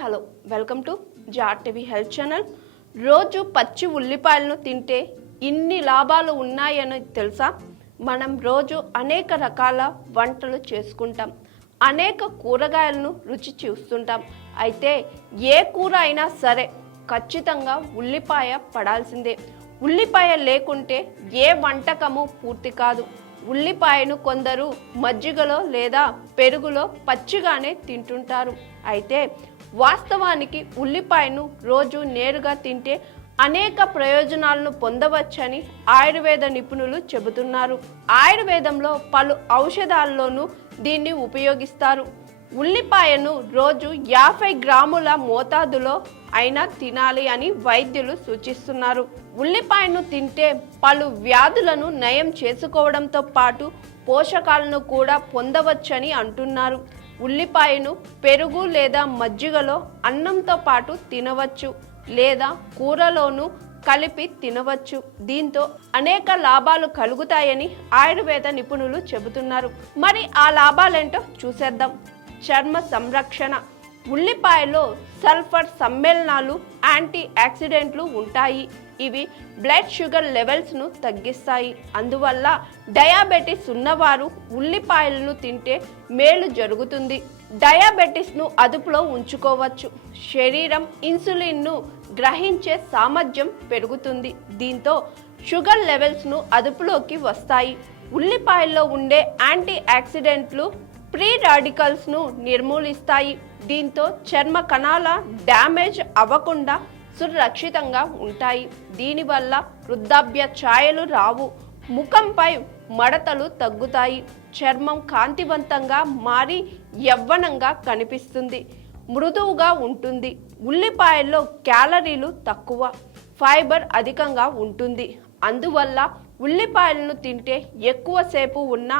Hello welcome to GRTV health channel. రోజు పచ్చి ఉల్లిపాయలను తింటే ఇన్ని లాభాలు ఉన్నాయని తెలుసా? మనం రోజు అనేక రకాల వంటలు చేసుకుంటాం, అనేక కూరగాయలను రుచి చూస్తుంటాం. అయితే ఏ కూర అయినా సరే ఖచ్చితంగా ఉల్లిపాయ పడాల్సిందే. ఉల్లిపాయ లేకుంటే ఏ వంటకము పూర్తి కాదు. ఉల్లిపాయను కొందరు మజ్జిగలో లేదా పెరుగులో పచ్చిగానే తింటుంటారు. అయితే వాస్తవానికి ఉల్లిపాయను రోజు నేరుగా తింటే అనేక ప్రయోజనాలను పొందవచ్చని ఆయుర్వేద నిపుణులు చెబుతున్నారు. ఆయుర్వేదంలో పలు ఔషధాల్లోనూ దీన్ని ఉపయోగిస్తారు. ఉల్లిపాయను రోజు 50 గ్రాముల మోతాదులో అయినా తినాలి అని వైద్యులు సూచిస్తున్నారు. ఉల్లిపాయను తింటే పలు వ్యాధులను నయం చేసుకోవడంతో పాటు పోషకాలను కూడా పొందవచ్చని అంటున్నారు. ఉల్లిపాయను పెరుగు లేదా మజ్జిగలో అన్నంతో పాటు తినవచ్చు లేదా కూరలోనూ కలిపి తినవచ్చు. దీంతో అనేక లాభాలు కలుగుతాయని ఆయుర్వేద నిపుణులు చెబుతున్నారు. మరి ఆ లాభాలేంటో చూసేద్దాం. చర్మ సంరక్షణ. ఉల్లిపాయలో సల్ఫర్ సమ్మేళనాలు, యాంటీ ఆక్సిడెంట్లు ఉంటాయి. ఇవి బ్లడ్ షుగర్ లెవెల్స్ను తగ్గిస్తాయి. అందువల్ల డయాబెటిస్ ఉన్నవారు ఉల్లిపాయలను తింటే మేలు జరుగుతుంది. డయాబెటిస్ను అదుపులో ఉంచుకోవచ్చు. శరీరం ఇన్సులిన్ను గ్రహించే సామర్థ్యం పెరుగుతుంది. దీంతో షుగర్ లెవెల్స్ను అదుపులోకి వస్తాయి. ఉల్లిపాయల్లో ఉండే యాంటీ ఆక్సిడెంట్లు ఫ్రీ రాడికల్స్ను నిర్మూలిస్తాయి. దీంతో చర్మ కణాల డ్యామేజ్ అవ్వకుండా సురక్షితంగా ఉంటాయి. దీనివల్ల వృద్ధాప్య ఛాయలు రావు, ముఖంపై మడతలు తగ్గుతాయి, చర్మం కాంతివంతంగా మారి యవ్వనంగా కనిపిస్తుంది, మృదువుగా ఉంటుంది. ఉల్లిపాయల్లో క్యాలరీలు తక్కువ, ఫైబర్ అధికంగా ఉంటుంది. అందువల్ల ఉల్లిపాయలను తింటే ఎక్కువసేపు ఉన్న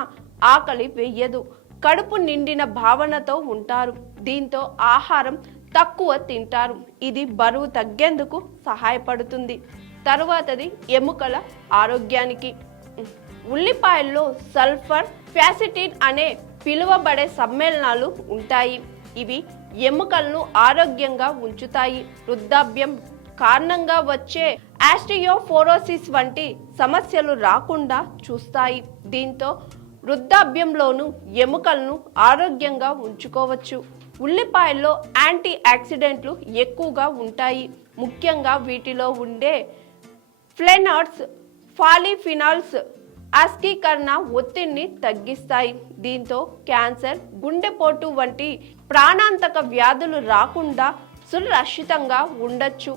ఆకలి వెయ్యదు, కడుపు నిండిన భావనతో ఉంటారు. దీంతో ఆహారం తక్కువ తింటారు. ఇది బరువు తగ్గేందుకు సహాయపడుతుంది. తరువాతది ఎముకల ఆరోగ్యానికి. ఉల్లిపాయల్లో సల్ఫర్, ఫ్యాసిటిన్ అనే పిలువబడే సమ్మేళనాలు ఉంటాయి. ఇవి ఎముకలను ఆరోగ్యంగా ఉంచుతాయి. వృద్ధాప్యం కారణంగా వచ్చే ఆస్టియోపోరోసిస్ వంటి సమస్యలు రాకుండా చూస్తాయి. దీంతో వృద్ధాప్యంలోనూ ఎముకలను ఆరోగ్యంగా ఉంచుకోవచ్చు. ఉల్లిపాయల్లో యాంటీ ఆక్సిడెంట్లు ఎక్కువగా ఉంటాయి. ముఖ్యంగా వీటిలో ఉండే ఫ్లేనాయిడ్స్, పాలిఫినాల్స్ ఆక్సీకరణ ఒత్తిడిని తగ్గిస్తాయి. దీంతో క్యాన్సర్, గుండెపోటు వంటి ప్రాణాంతక వ్యాధులు రాకుండా సురక్షితంగా ఉండొచ్చు.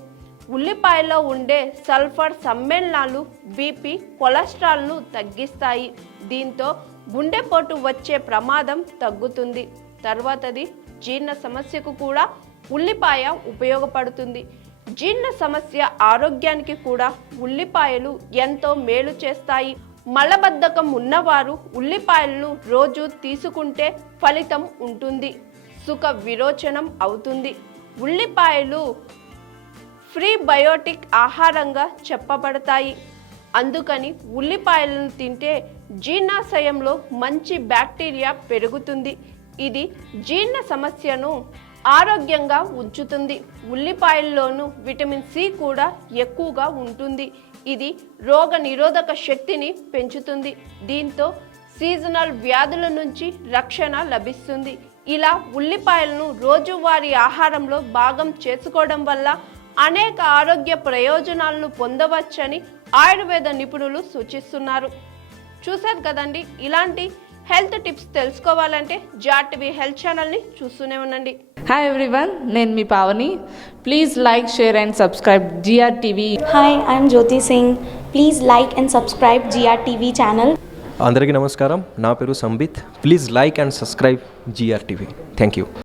ఉల్లిపాయలో ఉండే సల్ఫర్ సమ్మేళనాలు బీపీ, కొలెస్ట్రాల్ను తగ్గిస్తాయి. దీంతో గుండెపోటు వచ్చే ప్రమాదం తగ్గుతుంది. తర్వాతది జీర్ణ సమస్యకు కూడా ఉల్లిపాయ ఉపయోగపడుతుంది. జీర్ణ సమస్య ఆరోగ్యానికి కూడా ఉల్లిపాయలు ఎంతో మేలు చేస్తాయి. మలబద్ధకం ఉన్నవారు ఉల్లిపాయలను రోజు తీసుకుంటే ఫలితం ఉంటుంది, సుఖ విరోచనం అవుతుంది. ఉల్లిపాయలు ప్రీబయోటిక్ ఆహారంగా చెప్పబడతాయి. అందుకని ఉల్లిపాయలను తింటే జీర్ణాశయంలో మంచి బ్యాక్టీరియా పెరుగుతుంది. ఇది జీర్ణ సమస్యను ఆరోగ్యంగా ఉంచుతుంది. ఉల్లిపాయల్లోనూ విటమిన్ సి కూడా ఎక్కువగా ఉంటుంది. ఇది రోగ నిరోధక శక్తిని పెంచుతుంది. దీంతో సీజనల్ వ్యాధుల నుంచి రక్షణ లభిస్తుంది. ఇలా ఉల్లిపాయలను రోజువారీ ఆహారంలో భాగం చేసుకోవడం వల్ల అనేక ఆరోగ్య ప్రయోజనాలను పొందవచ్చని ఆయుర్వేద నిపుణులు సూచిస్తున్నారు. చూశారు కదండి. ఇలాంటి హెల్త్ టిప్స్ తెలుసుకోవాలంటే జార్టీవీ హెల్త్ ఛానల్ని చూస్తూనే ఉండండి. హాయ్ ఎవ్రీవన్, నేను మీ Pavani. Please like, share and subscribe GRTV. Hi, I'm Jyoti Singh. Please like and subscribe GRTV channel. అందరికీ నమస్కారం. నా పేరు Sambit. Please like and subscribe GRTV. Thank you.